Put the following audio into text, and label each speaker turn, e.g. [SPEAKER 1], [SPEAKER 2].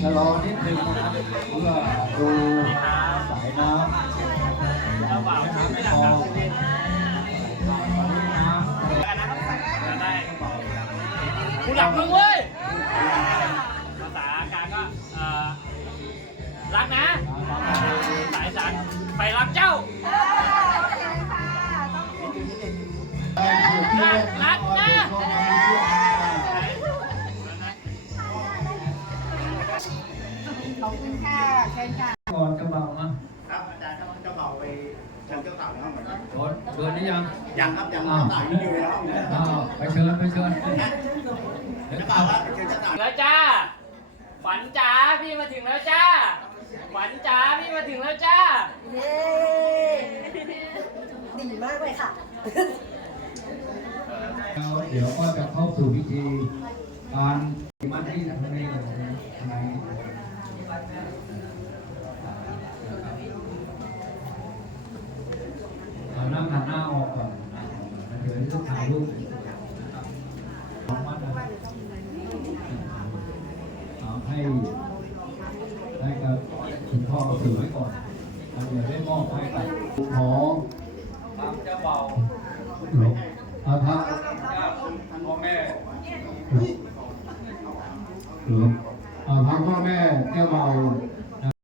[SPEAKER 1] ชะลอนิดนึงนะครับเพื่อดูสายน้ำอย่าให้น้ำไม่พอตอนนี้น้ำ
[SPEAKER 2] ได้กูหลับมึงเว้ย ภาษากลางก็รักนะ สายสันไปรักเจ้า
[SPEAKER 3] คุณค่ะเชิญค่ะ
[SPEAKER 1] ก่อนจะเบานะครับ
[SPEAKER 4] อาจารย์ครับเจ้าเบ่าวไปเชิญเจ้าสาวในห้องเหมือนกัน
[SPEAKER 1] โดนเชิญหรือยัง
[SPEAKER 4] ยังครับยัง
[SPEAKER 1] อ้าว
[SPEAKER 4] เจ้าสาวยังอยู่ในห้องเลย
[SPEAKER 1] อ้าวไปเชิญไปเชิญ
[SPEAKER 4] เจ้าบ่าวครับไปเชิญเจ้าสาว
[SPEAKER 2] แล้วจ้าฝันจ๋าพี่มาถึงแล้วจ้าฝันจ๋าพี่มาถึงแล้วจ้า
[SPEAKER 3] เย้ดีมากเลยค่ะ
[SPEAKER 1] แล้วเดี๋ยวก็จะเข้าสู่พิธีการมันที่ทำในใน เอานั่งหันหน้าออกก่อนเดี๋ยวจะถ่ายรูปของมัดนะเอาให้ให้กับคุณพ่อถือไว้ก่อนเดี๋ยวได้มอบให้กับคุณหมอตามเจ้าเบาเอาพระพ่อแม่หรือเอ่อทาง พ่อแม่แก้วเบา